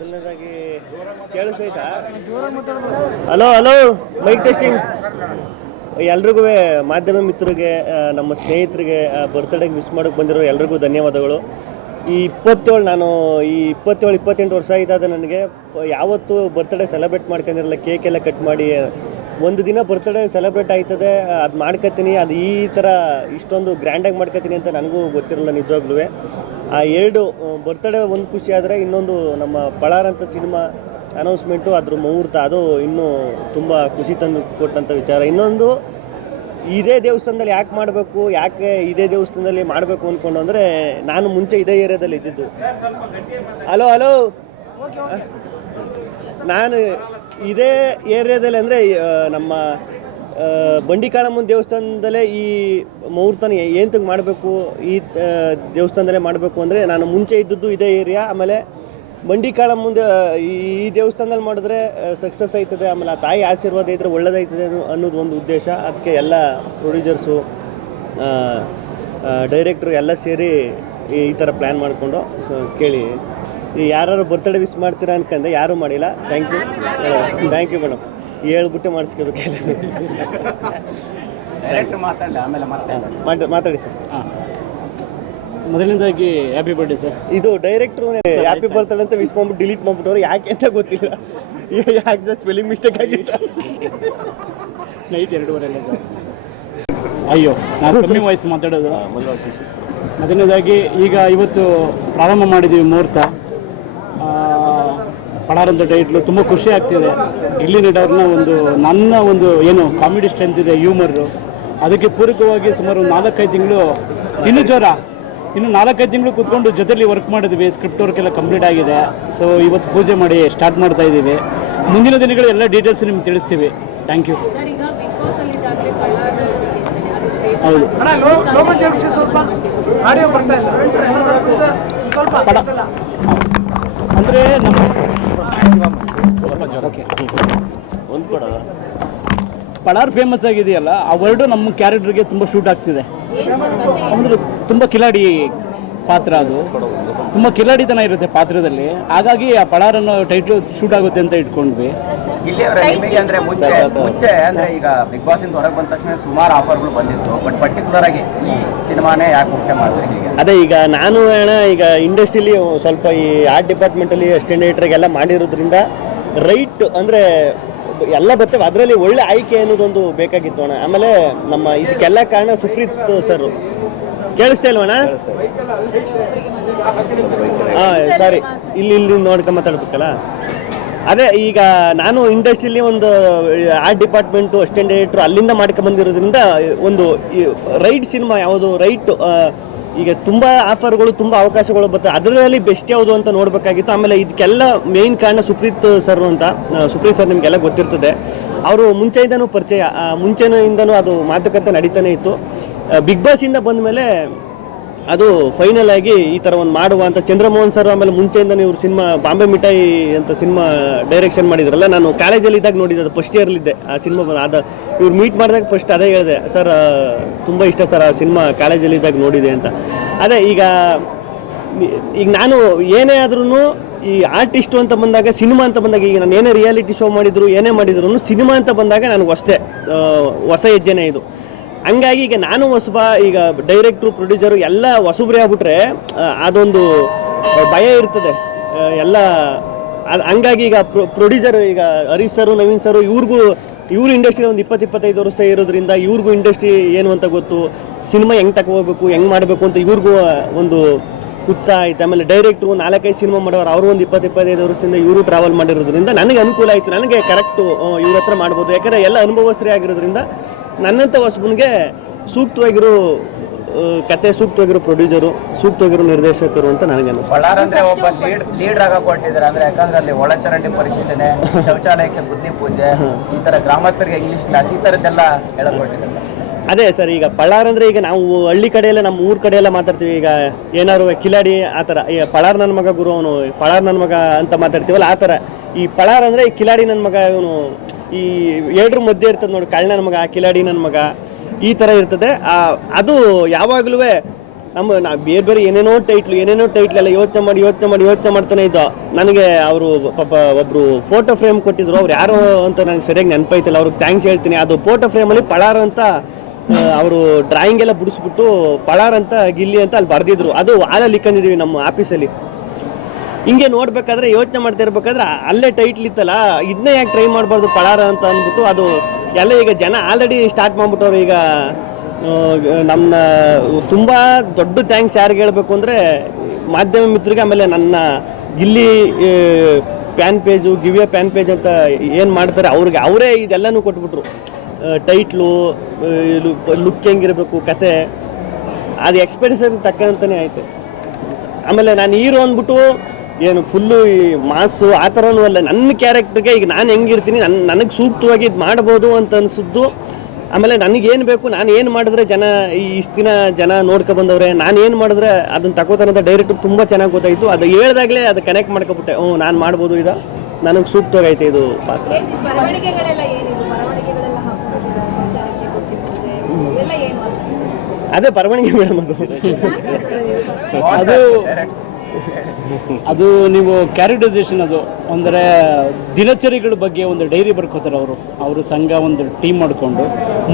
ಮೊದಲನೇದಾಗಿ ಕೇಳಿಸೈತಾ? Hello hello, mic testing. ಎಲ್ರಿಗೂ ಮಾಧ್ಯಮ ಮಿತ್ರರಿಗೆ, ನಮ್ಮ ಸ್ನೇಹಿತರಿಗೆ ಬರ್ತ್ಡೇಗೆ ವಿಶ್ ಮಾಡೋಕ್ಕೆ ಬಂದಿರೋ ಎಲ್ರಿಗೂ ಧನ್ಯವಾದಗಳು. ಈ 28 ವರ್ಷ ಆಯ್ತದೆ ನನಗೆ. ಯಾವತ್ತೂ ಬರ್ತ್ಡೇ ಸೆಲೆಬ್ರೇಟ್ ಮಾಡ್ಕೊಂಡಿರಲ್ಲ. ಕೇಕ್ ಎಲ್ಲ ಕಟ್ ಮಾಡಿ ಒಂದು ದಿನ ಬರ್ತ್ಡೇ ಸೆಲೆಬ್ರೇಟ್ ಆಯ್ತದೆ, ಅದು ಮಾಡ್ಕೊತೀನಿ. ಅದು ಈ ಥರ ಇಷ್ಟೊಂದು ಗ್ರ್ಯಾಂಡಾಗಿ ಮಾಡ್ಕೊತೀನಿ ಅಂತ ನನಗೂ ಗೊತ್ತಿರಲ್ಲ ನಿಜವಾಗ್ಲೂ. ಆ ಎರಡು ಬರ್ತ್ಡೇ ಒಂದು ಖುಷಿ ಆದರೆ, ಇನ್ನೊಂದು ನಮ್ಮ ಪಳಾರ್ ಅಂತ ಸಿನಿಮಾ ಅನೌನ್ಸ್ಮೆಂಟು, ಅದ್ರ ಮುಹೂರ್ತ, ಅದು ಇನ್ನೂ ತುಂಬ ಖುಷಿ ತಂದು ಕೊಟ್ಟಂಥ ವಿಚಾರ. ಇನ್ನೊಂದು, ಇದೇ ದೇವಸ್ಥಾನದಲ್ಲಿ ಯಾಕೆ ಮಾಡಬೇಕು, ಯಾಕೆ ಇದೇ ದೇವಸ್ಥಾನದಲ್ಲಿ ಮಾಡಬೇಕು ಅಂದ್ಕೊಂಡು ಅಂದರೆ, ನಾನು ಮುಂಚೆ ಇದೇ ಏರಿಯಾದಲ್ಲಿ ಇದ್ದಿದ್ದು. ಹಲೋ ಹಲೋ, ನಾನು ಇದೇ ಏರಿಯಾದಲ್ಲಿ ಅಂದರೆ ನಮ್ಮ ಬಂಡಿಕಾಳಮ್ಮನ ದೇವಸ್ಥಾನದಲ್ಲೇ ಈ ಮುಹೂರ್ತನ ಏನಕ್ಕೆ ಮಾಡಬೇಕು, ಈ ದೇವಸ್ಥಾನದಲ್ಲೇ ಮಾಡಬೇಕು ಅಂದರೆ, ನಾನು ಮುಂಚೆ ಇದ್ದದ್ದು ಇದೇ ಏರಿಯಾ. ಆಮೇಲೆ ಬಂಡಿಕಾಳಮ್ಮನ ಈ ದೇವಸ್ಥಾನದಲ್ಲಿ ಮಾಡಿದ್ರೆ ಸಕ್ಸಸ್ ಆಯ್ತದೆ, ಆಮೇಲೆ ಆ ತಾಯಿ ಆಶೀರ್ವಾದ ಇದ್ದರೆ ಒಳ್ಳೇದಾಯ್ತದೆ ಅನ್ನೋದು ಒಂದು ಉದ್ದೇಶ. ಅದಕ್ಕೆ ಎಲ್ಲ ಪ್ರೊಡ್ಯೂಸರ್ಸು, ಡೈರೆಕ್ಟ್ರು ಎಲ್ಲ ಸೇರಿ ಈ ಥರ ಪ್ಲ್ಯಾನ್ ಮಾಡಿಕೊಂಡು ಕೇಳಿ. ಯಾರು ಬರ್ತ್ಡೇ ವಿಶ್ ಮಾಡ್ತೀರಾ ಅನ್ಕಂಡೆ, ಯಾರೂ ಮಾಡಿಲ್ಲ. Thank you madam. ಹೇಳ್ಬಿಟ್ಟು ಮಾಡಿಸ್ಕೋಬೇಕು. ಮಾತಾಡಿ ಸರ್. ಮೊದಲನೇದಾಗಿ ಹ್ಯಾಪಿ ಬರ್ಡೇ ಸರ್. ಇದು ಡೈರೆಕ್ಟ್ರು ಹ್ಯಾಪಿ ಬರ್ತ್ಡೇ ಅಂತ ವಿಶ್ ಮಾಡ್ಬಿಟ್ಟು ಡಿಲೀಟ್ ಮಾಡ್ಬಿಟ್ಟವ್ರು, ಯಾಕೆ ಅಂತ ಗೊತ್ತಿಲ್ಲ. ಯಾಕೆ ಸರ್ ಸ್ಪೆಲ್ಲಿಂಗ್ ಮಿಸ್ಟೇಕ್ ಆಗಿತ್ತು. ನೈಟ್ 2:30 ಅಯ್ಯೋ, ನಾನು ಕಮ್ಮಿ ವಾಯ್ಸ್ ಮಾತಾಡೋದು. ಮೊದಲನೇದಾಗಿ ಇವತ್ತು ಪ್ರಾರಂಭ ಮಾಡಿದ್ದೀವಿ ಮುಹೂರ್ತ. ಪಳಾರ್ ಅಂತ ಟೈಟ್ಲು ತುಂಬ ಖುಷಿ ಆಗ್ತಿದೆ. ಗಿಲ್ಲಿ ನಟ ಅವ್ರನ್ನ ನನ್ನ ಏನು ಕಾಮಿಡಿ ಸ್ಟ್ರೆಂತ್ ಇದೆ, ಹ್ಯೂಮರು, ಅದಕ್ಕೆ ಪೂರಕವಾಗಿ ಸುಮಾರು 4-5 ತಿಂಗಳು, ಇನ್ನು 4-5 ತಿಂಗಳು ಕೂತ್ಕೊಂಡು ಜೊತೆಲಿ ವರ್ಕ್ ಮಾಡಿದ್ವಿ. ಸ್ಕ್ರಿಪ್ಟ್ ವರ್ಕ್ ಎಲ್ಲ ಕಂಪ್ಲೀಟ್ ಆಗಿದೆ. ಸೊ ಇವತ್ತು ಪೂಜೆ ಮಾಡಿ ಸ್ಟಾರ್ಟ್ ಮಾಡ್ತಾ ಇದ್ದೀವಿ. ಮುಂದಿನ ದಿನಗಳು ಎಲ್ಲ ಡೀಟೇಲ್ಸ್ ನಿಮ್ಗೆ ತಿಳಿಸ್ತೀವಿ. Thank you. ಹೌದು, ಅಂದರೆ ನಮ್ಮ ಪಳಾರ್ ಫೇಮಸ್ ಆಗಿದೆಯಲ್ಲ, ಆ ವರ್ಡು ನಮ್ಮ ಕ್ಯಾರೆಕ್ಟರ್ಗೆ ತುಂಬ ಶೂಟ್ ಆಗ್ತಿದೆ. ಅಂದರೆ ತುಂಬ ಕಿಲಾಡಿ ಪಾತ್ರ, ಅದು ತುಂಬ ಕಿಲಾಡಿತನ ಇರುತ್ತೆ ಪಾತ್ರದಲ್ಲಿ. ಹಾಗಾಗಿ ಆ ಪಳಾರ್ ಅನ್ನೋ ಟೈಟ್ಲು ಶೂಟ್ ಆಗುತ್ತೆ ಅಂತ ಇಟ್ಕೊಂಡ್ವಿ. ನಿಮಗೆ ಅಂದ್ರೆ ಮುಂಚೆ ಅಂದ್ರೆ ಈಗ ಬಿಗ್ ಬಾಸ್ ಇಂದ ಹೊರಗೆ ಬಂದ ತಕ್ಷಣ ಸುಮಾರು ಆಫರ್ಗಳು ಬಂದಿತ್ತು, ಬಟ್ ಪರ್ಟಿಕ್ಯುಲರ್ ಆಗಿ ಈ ಸಿನಿಮಾನೇ ಯಾಕೆ ಮುಖ್ಯ ಮಾಡ್ತಾರೆ? ಅದೇ ಈಗ ನಾನು ಈಗ ಇಂಡಸ್ಟ್ರಿಲಿ ಸ್ವಲ್ಪ ಈ ಆರ್ಟ್ ಡಿಪಾರ್ಟ್ಮೆಂಟಲ್ಲಿ ಅಸಿಸ್ಟೆಂಟ್ ಡೈರೆಕ್ಟರ್ಗೆಲ್ಲ ಮಾಡಿರೋದ್ರಿಂದ ರೈಟ್ ಅಂದರೆ ಎಲ್ಲ ಬರ್ತವೆ, ಅದರಲ್ಲಿ ಒಳ್ಳೆ ಆಯ್ಕೆ ಅನ್ನೋದೊಂದು ಬೇಕಾಗಿತ್ತು ಅಣ್ಣ. ಆಮೇಲೆ ನಮ್ಮ ಇದಕ್ಕೆಲ್ಲ ಕಾರಣ ಸುಪ್ರೀತ್ ಸರ್. ಕೇಳಿಸ್ತಾ ಇಲ್ವಣ್ಣ? ಹಾಂ ಸಾರಿ, ಇಲ್ಲಿ ನೋಡ್ಕೊಂಡು ಮಾತಾಡ್ಬೇಕಲ್ಲ. ಅದೇ ಈಗ ನಾನು ಇಂಡಸ್ಟ್ರಿಯಲ್ಲಿ ಒಂದು ಆರ್ಟ್ ಡಿಪಾರ್ಟ್ಮೆಂಟು, ಅಸಿಸ್ಟೆಂಟ್ ಡೈರೆಕ್ಟ್ರು ಅಲ್ಲಿಂದ ಮಾಡ್ಕೊಂಬಂದಿರೋದ್ರಿಂದ ಒಂದು ರೈಟ್ ಸಿನಿಮಾ ಯಾವುದು, ರೈಟ್ ಈಗ ತುಂಬ ಆಫರ್ಗಳು, ತುಂಬ ಅವಕಾಶಗಳು ಬರ್ತವೆ, ಅದರಲ್ಲಿ ಬೆಸ್ಟ್ ಯಾವುದು ಅಂತ ನೋಡಬೇಕಾಗಿತ್ತು. ಆಮೇಲೆ ಇದಕ್ಕೆಲ್ಲ ಮೇಯ್ನ್ ಕಾರಣ ಸುಪ್ರೀತ್ ಸರ್ ಅಂತ. ಸುಪ್ರೀತ್ ಸರ್ ನಿಮಗೆಲ್ಲ ಗೊತ್ತಿರ್ತದೆ. ಅವರು ಮುಂಚೆಯಿಂದನೂ ಪರಿಚಯ, ಮುಂಚೆಯಿಂದನೂ ಅದು ಮಾತುಕತೆ ನಡೀತಾನೆ ಇತ್ತು. ಬಿಗ್ ಬಾಸಿಂದ ಬಂದ ಮೇಲೆ ಅದು ಫೈನಲ್ ಆಗಿ ಈ ಥರ ಒಂದು ಮಾಡುವ ಅಂತ ಚಂದ್ರಮೋಹನ್ ಸರ್, ಆಮೇಲೆ ಮುಂಚೆಯಿಂದನೇ ಇವ್ರು ಸಿನಿಮಾ ಬಾಂಬೆ ಮಿಠಾಯಿ ಅಂತ ಸಿನಿಮಾ ಡೈರೆಕ್ಷನ್ ಮಾಡಿದ್ರಲ್ಲ, ನಾನು ಕಾಲೇಜಲ್ಲಿ ಇದ್ದಾಗ ನೋಡಿದ್ದೆ, ಅದು ಫಸ್ಟ್ ಇಯರ್ಲಿದ್ದೆ ಆ ಸಿನಿಮಾ. ಇವ್ರು ಮೀಟ್ ಮಾಡಿದಾಗ ಫಸ್ಟ್ ಅದೇ ಹೇಳಿದೆ, ಸರ್ ತುಂಬ ಇಷ್ಟ ಸರ್ ಆ ಸಿನಿಮಾ, ಕಾಲೇಜಲ್ಲಿ ಇದ್ದಾಗ ನೋಡಿದೆ ಅಂತ. ಅದೇ ಈಗ ನಾನು ಏನೇ ಆದ್ರೂ ಈ ಆರ್ಟಿಸ್ಟು ಅಂತ ಬಂದಾಗ, ಸಿನಿಮಾ ಅಂತ ಬಂದಾಗ, ಈಗ ನಾನು ಏನೇ ರಿಯಾಲಿಟಿ ಶೋ ಮಾಡಿದ್ರು, ಏನೇ ಮಾಡಿದ್ರು, ಸಿನಿಮಾ ಅಂತ ಬಂದಾಗ ನನಗೆ ಅಷ್ಟೇ ಹೊಸ ಹೆಜ್ಜೆನೇ ಇದು. ಹಂಗಾಗಿ ಈಗ ನಾನು ಈಗ ಡೈರೆಕ್ಟ್ರು, ಪ್ರೊಡ್ಯೂಸರು ಎಲ್ಲ ಹೊಸಬ್ರೇ ಆಗ್ಬಿಟ್ರೆ ಅದೊಂದು ಭಯ ಇರ್ತದೆ ಎಲ್ಲ. ಹಂಗಾಗಿ ಈಗ ಪ್ರೊಡ್ಯೂಸರ್, ಈಗ ಹರೀಶ್ ಸರು, ನವೀನ್ ಸರು, ಇವ್ರು ಇಂಡಸ್ಟ್ರಿ ಒಂದು 20-25 ವರ್ಷ ಇರೋದ್ರಿಂದ ಇವ್ರಿಗೂ ಇಂಡಸ್ಟ್ರಿ ಏನು ಅಂತ ಗೊತ್ತು, ಸಿನಿಮಾ ಹೆಂಗೆ ತಗೋಬೇಕು, ಹೆಂಗೆ ಮಾಡಬೇಕು ಅಂತ ಇವ್ರಿಗೂ ಒಂದು ಉತ್ಸಾಹ ಐತೆ. ಆಮೇಲೆ ಡೈರೆಕ್ಟ್ರು 4-5 ಸಿನಿಮಾ ಮಾಡೋರು, ಅವರು ಒಂದು 20-25 ವರ್ಷದಿಂದ ಇವರು ಟ್ರಾವೆಲ್ ಮಾಡಿರೋದ್ರಿಂದ ನನಗೆ ಅನುಕೂಲ ಆಯಿತು. ನನಗೆ ಕರೆಕ್ಟು ಇವ್ರ ಹತ್ರ ಮಾಡ್ಬೋದು, ಯಾಕಂದರೆ ಎಲ್ಲ ಅನುಭವಸ್ಥರೇ ಆಗಿರೋದ್ರಿಂದ ನನ್ನಂಥ ಹೊಸಬನಿಗೆ ಸೂಕ್ತವಾಗಿರೋ ಕತೆ, ಸೂಕ್ತವಾಗಿರೋ ಪ್ರೊಡ್ಯೂಸರು, ಸೂಕ್ತವಾಗಿರೋ ನಿರ್ದೇಶಕರು ಅಂತ ನನಗೆ ಅನಿಸ್ತು. ಪಳಾರ್ ಅಂದ್ರೆ ಒಬ್ಬ ಲೀಡರ್ ಆಗ ಕೊಟ್ಟಿದ್ದಾರೆ ಅಂದ್ರೆ, ಯಾಕಂದ್ರೆ ಅಲ್ಲಿ ಒಳಚರಂಡಿ ಪರಿಶೀಲನೆ, ಶೌಚಾಲಯಕ್ಕೆ ಬುದ್ಧಿ ಪೂಜೆ, ಈ ತರ ಗ್ರಾಮಸ್ಥರಿಗೆ ಇಂಗ್ಲಿಷ್ ಕ್ಲಾಸ್, ಈ ತರದ್ದೆಲ್ಲ ಹೇಳಕೊಟ್ಟಿದ್ದಾರೆ. ಅದೇ ಸರ್, ಈಗ ಪಳಾರ್ ಅಂದರೆ ಈಗ ನಾವು ಹಳ್ಳಿ ಕಡೆಯಲ್ಲ, ನಮ್ಮ ಊರ ಕಡೆ ಎಲ್ಲ ಮಾತಾಡ್ತೀವಿ. ಈಗ ಏನಾದ್ರು ಕಿಲಾಡಿ ಆ ಥರ, ಈಗ ಪಳಾರ್ ನನ್ನ ಮಗ ಗುರು, ಅವನು ಪಳಾರ್ ನನ್ನ ಮಗ ಅಂತ ಮಾತಾಡ್ತೀವಲ್ಲ, ಆ ಥರ ಈ ಪಳಾರ್ ಅಂದರೆ ಈ ಕಿಲಾಡಿ ನನ್ನ ಮಗ, ಇವನು ಈ ಎರಡರ ಮಧ್ಯೆ ಇರ್ತದೆ ನೋಡಿ, ಕಳ್ಳ ನನ್ನ ಮಗ, ಕಿಲಾಡಿ ನನ್ನ ಮಗ, ಈ ಥರ ಇರ್ತದೆ. ಅದು ಯಾವಾಗಲೂ ನಾ ಬೇರೆ ಬೇರೆ ಏನೇನೋ ಟೈಟ್ಲ್ ಎಲ್ಲ ಯೋಚನೆ ಮಾಡ್ತಾನೆ ಇದ್ದ. ನನಗೆ ಅವರು ಪಾಪ ಒಬ್ರು ಫೋಟೋ ಫ್ರೇಮ್ ಕೊಟ್ಟಿದ್ರು, ಅವ್ರು ಯಾರು ಅಂತ ನನಗೆ ಸರಿಯಾಗಿ ನೆನಪೈತಿಲ್ಲ, ಅವ್ರಿಗೆ ಥ್ಯಾಂಕ್ಸ್ ಹೇಳ್ತೀನಿ. ಅದು ಫೋಟೋ ಫ್ರೇಮಲ್ಲಿ ಪಳಾರ್ ಅಂತ ಅವರು ಡ್ರಾಯಿಂಗ್ ಎಲ್ಲ ಬಿಡಿಸ್ಬಿಟ್ಟು ಪಳಾರ್ ಅಂತ ಗಿಲ್ಲಿ ಅಂತ ಅಲ್ಲಿ ಬರೆದಿದ್ರು. ಅದು ವಾಲಲ್ಲಿ ಇಕ್ಕಂದಿದ್ದೀವಿ ನಮ್ಮ ಆಫೀಸಲ್ಲಿ. ಹಿಂಗೆ ನೋಡ್ಬೇಕಾದ್ರೆ ಯೋಚನೆ ಮಾಡ್ತಾ ಇರ್ಬೇಕಾದ್ರೆ ಅಲ್ಲೇ ಟೈಟ್ಲ್ ಇತ್ತಲ್ಲ, ಇದನ್ನೇ ಯಾಕೆ ಟ್ರೈ ಮಾಡಬಾರ್ದು ಪಳಾರ ಅಂತ ಅಂದ್ಬಿಟ್ಟು ಅದು ಎಲ್ಲ ಈಗ ಜನ ಆಲ್ರೆಡಿ ಸ್ಟಾರ್ಟ್ ಮಾಡ್ಬಿಟ್ಟವ್ರು. ಈಗ ನಮ್ಮ ತುಂಬ ದೊಡ್ಡ ಥ್ಯಾಂಕ್ಸ್ ಯಾರಿಗೆ ಹೇಳಬೇಕು ಅಂದರೆ ಮಾಧ್ಯಮ ಮಿತ್ರರಿಗೆ, ಆಮೇಲೆ ನನ್ನ ಗಿಲ್ಲಿ ಪ್ಯಾನ್ ಪೇಜು, ಗಿವಿಯ ಪ್ಯಾನ್ ಪೇಜ್ ಅಂತ ಏನು ಮಾಡ್ತಾರೆ ಅವ್ರಿಗೆ ಅವರೇ ಇದೆಲ್ಲನೂ ಕೊಟ್ಬಿಟ್ರು. ಟೈಟ್ಲು, ಲುಕ್ ಹೆಂಗಿರಬೇಕು, ಕತೆ, ಅದು ಎಕ್ಸ್ಪೆಕ್ಟೇಷನ್ ತಕ್ಕಂತಲೇ ಆಯಿತು. ಆಮೇಲೆ ನಾನು ಹೀರೋ ಅಂದ್ಬಿಟ್ಟು ಏನು ಫುಲ್ಲು ಈ ಮಾಸು ಆ ಥರನೂ ಅಲ್ಲ. ನನ್ನ ಕ್ಯಾರೆಕ್ಟರ್ಗೆ ಈಗ ನಾನು ಹೆಂಗಿರ್ತೀನಿ ನನಗೆ ಸೂಕ್ತವಾಗಿ ಇದು ಮಾಡ್ಬೋದು ಅಂತ ಅನಿಸಿದ್ದು. ಆಮೇಲೆ ನನಗೇನು ಬೇಕು, ನಾನು ಏನು ಮಾಡಿದ್ರೆ ಜನ ಇಷ್ಟು ದಿನ ಜನ ನೋಡ್ಕೊ ಬಂದವ್ರೆ, ನಾನು ಏನು ಮಾಡಿದ್ರೆ ಅದನ್ನು ತಗೋತಾರಂತ ಡೈರೆಕ್ಟರ್ ತುಂಬ ಚೆನ್ನಾಗಿ ಗೊತ್ತಾಯಿತು. ಅದು ಹೇಳ್ದಾಗಲೇ ಅದು ಕನೆಕ್ಟ್ ಮಾಡ್ಕೊಬಿಟ್ಟೆ, ನಾನು ಮಾಡ್ಬೋದು, ಇದು ನನಗೆ ಸೂಕ್ತವಾಗೈತೆ ಇದು ಪಾತ್ರ. ಅದೇ ಬರವಣಿಗೆ ಮೇಡಮ್, ಅದು ನೀವು ಕ್ಯಾರೆಕ್ಟರೈಸೇಷನ್, ಅದು ಅಂದರೆ ದಿನಚರಿಗಳ ಬಗ್ಗೆ ಒಂದು ಡೈರಿ ಬರ್ಕೋತಾರೆ ಅವರು ಸಂಘ ಒಂದು ಟೀಮ್ ಮಾಡಿಕೊಂಡು.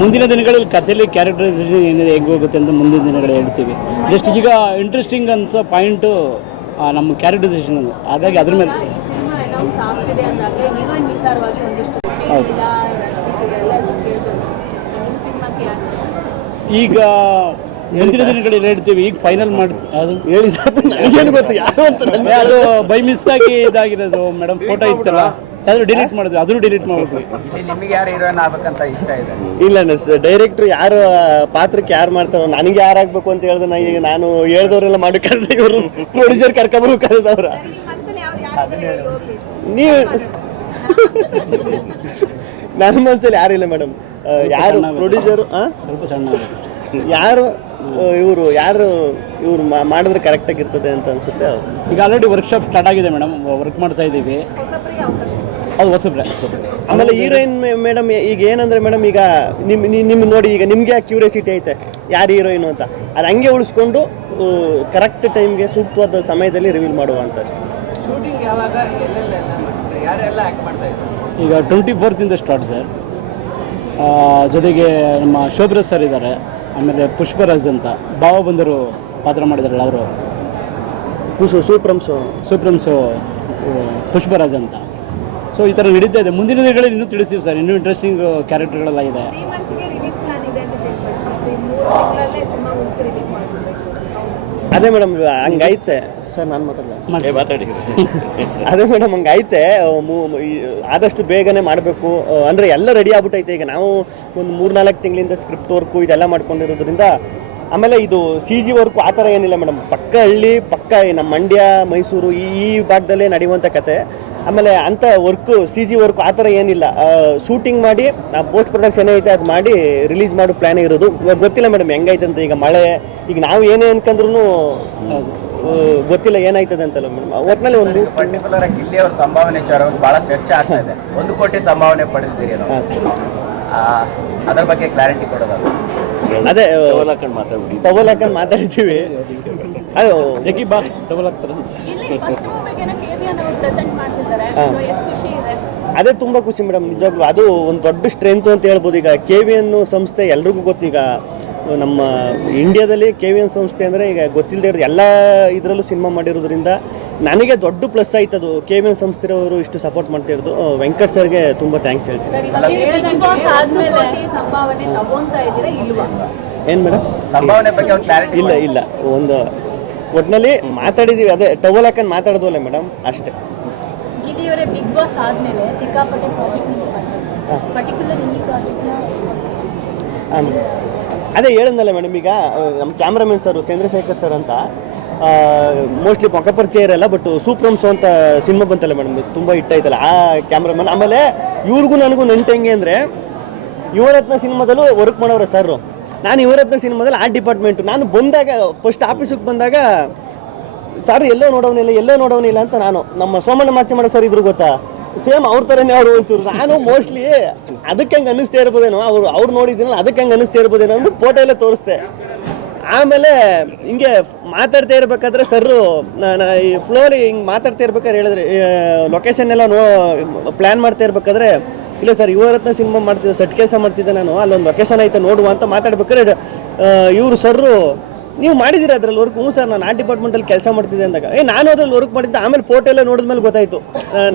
ಮುಂದಿನ ದಿನಗಳಲ್ಲಿ ಕಥೆಯಲ್ಲಿ ಕ್ಯಾರೆಕ್ಟರೈಸೇಷನ್ ಏನಿದೆ, ಹೆಂಗೆ ಹೋಗುತ್ತೆ ಅಂತ ಮುಂದಿನ ದಿನಗಳಲ್ಲಿ ಹೇಳ್ತೀವಿ. ಜಸ್ಟ್ ಈಗ ಇಂಟ್ರೆಸ್ಟಿಂಗ್ ಅನ್ಸೋ ಪಾಯಿಂಟು ನಮ್ಮ ಕ್ಯಾರೆಕ್ಟರೈಸೇಷನ್ ಅದು. ಹಾಗಾಗಿ ಅದ್ರ ಮೇಲೆ ಈಗ ಮುಂದಿನ ದಿನಗಳಲ್ಲಿ ಹೇಳ್ತೀವಿ. ಈಗ ಫೈನಲ್ ಮಾಡಿ ಅದು ಹೇಳಿ ಸರ್, ನನಗೇನು ಗೊತ್ತು ಯಾರು ಅಂತ. ಅದು ಬೈ ಮಿಸ್ ಆಗಿ ಇದಾಗಿರೋದು ಮೇಡಮ್. ಫೋಟೋ ಇತ್ತಲ್ಲ, ಯಾರು ಡಿಲೀಟ್ ಮಾಡಿದ್ರು, ಅದನ್ನು ಡಿಲೀಟ್ ಮಾಡ್ಬಿಟ್ವಿ. ನಿಮಗೆ ಯಾರು ಹೀರೋಯಿನ್ ಆಗ್ಬೇಕಂತ ಇಷ್ಟ ಇದೆ? ಇಲ್ಲ ಡೈರೆಕ್ಟ್ರು ಯಾರು ಪಾತ್ರಕ್ಕೆ ಯಾರು ಮಾಡ್ತಾರೋ, ನನಗೆ ಯಾರಾಗಬೇಕು ಅಂತ ಹೇಳಿದ್ರೆ ಈಗ ನಾನು ಹೇಳ್ದವ್ರೆಲ್ಲ ಮಾಡಿ ಕರೆದ, ಇವರು ಪ್ರೊಡ್ಯೂಸರ್ ಕರ್ಕೊಬರು ಕರೆದವ್ರ. ನೀವು ನನ್ನ ಮನಸ್ಸಲ್ಲಿ ಯಾರಿಲ್ಲ ಮೇಡಮ್. ಯಾರು ಪ್ರೊಡ್ಯೂಸರು ಸ್ವಲ್ಪ ಸಣ್ಣ ಯಾರು ಇವರು ಮಾಡಿದ್ರೆ ಕರೆಕ್ಟಾಗಿರ್ತದೆ ಅಂತ ಅನ್ಸುತ್ತೆ. ಈಗ ಆಲ್ರೆಡಿ ವರ್ಕ್ಶಾಪ್ ಸ್ಟಾರ್ಟ್ ಆಗಿದೆ ಮೇಡಮ್, ವರ್ಕ್ ಮಾಡ್ತಾ ಇದ್ದೀವಿ. ಅದು ಹೊಸಬ್ರೆ. ಆಮೇಲೆ ಹೀರೋಯಿನ್ ಮೇಡಮ್ ಈಗ ಏನಂದ್ರೆ ಮೇಡಮ್, ಈಗ ನಿಮ್ಮ ನೋಡಿ, ಈಗ ನಿಮಗೆ ಆ ಕ್ಯೂರಿಯಾಸಿಟಿ ಐತೆ ಯಾರು ಹೀರೋಯಿನು ಅಂತ, ಅದು ಹಂಗೆ ಉಳಿಸ್ಕೊಂಡು ಕರೆಕ್ಟ್ ಟೈಮ್ಗೆ ಸೂಕ್ತವಾದ ಸಮಯದಲ್ಲಿ ರಿವೀಲ್ ಮಾಡುವ ಅಂತ. ಈಗ 24th ಸ್ಟಾರ್ಟ್ ಸರ್. ಜೊತೆಗೆ ನಮ್ಮ ಶೋಭರಾಜ್ ಸರ್ ಇದ್ದಾರೆ, ಆಮೇಲೆ ಪುಷ್ಪರಾಜ್ ಅಂತ ಭಾವ ಬಂದರು ಪಾತ್ರ ಮಾಡಿದಾರಲ್ಲ ಅವರು, ಸೂಪ್ರಮ್ಸು ಪುಷ್ಪರಾಜ್ ಅಂತ. ಸೊ ಈ ಥರ ನಡೀತಾ ಇದೆ. ಮುಂದಿನ ದಿನಗಳಲ್ಲಿ ಇನ್ನೂ ತಿಳಿಸ್ತೀವಿ ಸರ್, ಇನ್ನೂ ಇಂಟ್ರೆಸ್ಟಿಂಗ್ ಕ್ಯಾರೆಕ್ಟರ್ಗಳೆಲ್ಲ ಇದೆ. ಅದೇ ಮೇಡಮ್ ಹಂಗೈತೆ ಸರ್, ನಾನು ಮಾತಾಡಿ. ಅದೇ ಮೇಡಮ್ ಹಂಗೈತೆ, ಆದಷ್ಟು ಬೇಗನೆ ಮಾಡಬೇಕು ಅಂದರೆ ಎಲ್ಲ ರೆಡಿ ಆಗ್ಬಿಟ್ಟೈತೆ. ಈಗ ನಾವು ಒಂದು 3-4 ತಿಂಗಳಿಂದ ಸ್ಕ್ರಿಪ್ಟ್ ವರ್ಕು ಇದೆಲ್ಲ ಮಾಡ್ಕೊಂಡಿರೋದ್ರಿಂದ, ಆಮೇಲೆ ಇದು CG ವರ್ಕು ಆ ಥರ ಏನಿಲ್ಲ ಮೇಡಮ್. ಪಕ್ಕ ಹಳ್ಳಿ, ಪಕ್ಕ ನಮ್ಮ ಮಂಡ್ಯ, ಮೈಸೂರು ಈ ಭಾಗದಲ್ಲೇ ನಡೆಯುವಂಥ ಕತೆ. ಆಮೇಲೆ ಅಂಥ ವರ್ಕು CG ವರ್ಕು ಆ ಥರ ಏನಿಲ್ಲ. ಶೂಟಿಂಗ್ ಮಾಡಿ ಪೋಸ್ಟ್ ಪ್ರೊಡಕ್ಷನ್ ಏನೈತೆ ಅದು ಮಾಡಿ ರಿಲೀಸ್ ಮಾಡೋ ಪ್ಲ್ಯಾನೇ ಇರೋದು. ಗೊತ್ತಿಲ್ಲ ಮೇಡಮ್ ಹೆಂಗೈತೆ ಅಂತ. ಈಗ ಮಳೆ, ಈಗ ನಾವು ಏನೇ ಅನ್ಕೊಂಡ್ರು ಗೊತ್ತಿಲ್ಲ ಏನಾಯ್ತದೆ ಅಂತಲ್ಲ ಮೇಡಮ್. ಒಟ್ಟಿನಲ್ಲಿ ಒಂದು ಪರ್ಟಿಕ್ಯುಲರ್ ಆಗಿ ಗಿಲ್ಲಿ ಅವ್ರ ಸಂಭಾವನೆ ವಿಚಾರವಾಗಿ ಬಹಳ ಚರ್ಚೆ ಆಗ್ತಾ ಇದೆ. 1 ಕೋಟಿ ಸಂಭಾವನೆ ಪಡೆದಿದ್ದೀರಿ, ಅದ್ರ ಬಗ್ಗೆ ಕ್ಲಾರಿಟಿ ಕೊಡೋದು. ಅದೇ ಟವಲ್ ಹಾಕೊಂಡು ಮಾತಾಡ್ತೀವಿ. ಅದು ಜಗ್ಗಿ ಬಾ ಟವಲ್ ಹಾಕ್ತಾರೆ. ಅದೇ ತುಂಬ ಖುಷಿ ಮೇಡಮ್, ನಿಜವಾಗ್ಲೂ ಅದು ಒಂದು ದೊಡ್ಡ ಸ್ಟ್ರೆಂತ್ ಅಂತ ಹೇಳ್ಬೋದು. ಈಗ KVN ಸಂಸ್ಥೆ ಎಲ್ರಿಗೂ ಗೊತ್ತೀಗ, ನಮ್ಮ ಇಂಡಿಯಾದಲ್ಲಿ KVN ಸಂಸ್ಥೆ ಅಂದರೆ ಈಗ ಗೊತ್ತಿಲ್ಲದೆ ಇರೋದು, ಎಲ್ಲ ಇದರಲ್ಲೂ ಸಿನಿಮಾ ಮಾಡಿರೋದ್ರಿಂದ ನನಗೆ ದೊಡ್ಡ ಪ್ಲಸ್ ಆಯ್ತು ಅದು. KVN ಸಂಸ್ಥೆಯವರು ಇಷ್ಟು ಸಪೋರ್ಟ್ ಮಾಡ್ತಾ ಇರೋದು. ವೆಂಕಟ್ ಸರ್ಗೆ ತುಂಬ ಥ್ಯಾಂಕ್ಸ್ ಹೇಳ್ತೀನಿ. ಏನು ಮೇಡಮ್ ಸಂಭಾವನೆ ಬಗ್ಗೆ ಕ್ಲಾರಿಟಿ ಇಲ್ಲ ಒಂದು ಒಟ್ಟಿನಲ್ಲಿ ಮಾತಾಡಿದ್ದೀವಿ. ಅದೇ ಟವಲ್ ಹಾಕೊಂಡು ಮಾತಾಡೋದಲ್ಲ ಮೇಡಮ್, ಅಷ್ಟೇ. ಬಿಗ್ ಬಾಸ್ ಆದ್ಮೇಲೆ ಸಿಕ್ಕಾಪಟ್ಟೆ ಅದೇ ಹೇಳಿದ್ನಲ್ಲ ಮೇಡಮ್. ಈಗ ನಮ್ಮ ಕ್ಯಾಮ್ರಾಮನ್ ಸರ್ ಚಂದ್ರಶೇಖರ್ ಸರ್ ಅಂತ, ಮೋಸ್ಟ್ಲಿ ಪಕ್ಕ ಪರಿಚಯ ಇರಲ್ಲ, ಬಟ್ ಸೂಪ್ರಮ್ಸು ಅಂತ ಸಿನಿಮಾ ಬಂತಲ್ಲ ಮೇಡಮ್, ತುಂಬ ಹಿಟ್ಟಾಯ್ತಲ್ಲ ಆ ಕ್ಯಾಮ್ರಾಮನ್. ಆಮೇಲೆ ಇವ್ರಿಗೂ ನನಗೂ ನಂಟು ಹೆಂಗೆ ಅಂದರೆ, ಯುವರತ್ನ ಸಿನಿಮಾದಲ್ಲೂ ವರ್ಕ್ ಮಾಡೋರೆ ಸರ್. ನಾನು ಯುವರತ್ನ ಸಿನಿಮಾದಲ್ಲಿ ಆರ್ಟ್ ಡಿಪಾರ್ಟ್ಮೆಂಟು. ನಾನು ಬಂದಾಗ ಫಸ್ಟ್ ಆಫೀಸಿಗೆ ಬಂದಾಗ ಸರ್ ಎಲ್ಲೋ ನೋಡೋನಿಲ್ಲ ಅಂತ ನಾನು, ನಮ್ಮ ಸೋಮಣ್ಣ ಮಾಚೆ ಸರ್ ಇದ್ರು ಗೊತ್ತಾ, ಸೇಮ್ ಅವ್ರ ಥರನೇ ಅವರು ಒಂಚೂರು. ನಾನು ಮೋಸ್ಟ್ಲಿ ಅದಕ್ಕೆ ಹಂಗೆ ಅನ್ನಿಸ್ತಾ ಇರ್ಬೋದೇನೋ, ಅವ್ರು ನೋಡಿದ್ದೀನಲ್ಲ ಅದಕ್ಕೆ ಹಂಗೆ ಅನ್ನಿಸ್ತಾ ಇರ್ಬೋದೇನೋ ಅಂದ್ಬಿಟ್ಟು ಫೋಟೋ ಎಲ್ಲ ತೋರಿಸ್ದೆ. ಆಮೇಲೆ ಹಿಂಗೆ ಮಾತಾಡ್ತಾ ಇರ್ಬೇಕಾದ್ರೆ ಸರ್ರು ಈ ಫ್ಲೋಲಿ ಹಿಂಗೆ ಮಾತಾಡ್ತಾ ಇರ್ಬೇಕಾದ್ರೆ ಹೇಳಿದ್ರೆ ಲೊಕೇಶನ್ ಎಲ್ಲ ಪ್ಲ್ಯಾನ್ ಮಾಡ್ತಾ ಇರ್ಬೇಕಾದ್ರೆ ಇಲ್ಲ ಸರ್ ಯುವರತ್ನ ಸಿನಿಮಾ ಮಾಡ್ತಿದ್ದೆ ಸೆಟ್ ಕೆಲಸ ಮಾಡ್ತಿದ್ದೆ ನಾನು ಅಲ್ಲೊಂದು ಲೊಕೇಶನ್ ಐತೆ ನೋಡುವ ಅಂತ ಮಾತಾಡ್ಬೇಕಾದ್ರೆ ಇವರು ಸರ್ರು ನೀವು ಮಾಡಿದ್ದೀರಾ ಅದ್ರಲ್ಲಿ ವರ್ಕ್? ಹ್ಞೂ ಸರ್ ನಾನು ಆರ್ಟ್ ಡಿಪಾರ್ಟ್ಮೆಂಟಲ್ಲಿ ಕೆಲಸ ಮಾಡ್ತಿದ್ದೆ ಅಂದಾಗ ನಾನು ಅದ್ರಲ್ಲಿ ವರ್ಕ್ ಮಾಡಿದ್ದೆ. ಆಮೇಲೆ ಫೋಟೋ ಎಲ್ಲ ನೋಡಿದ್ಮೇಲೆ ಗೊತ್ತಾಯಿತು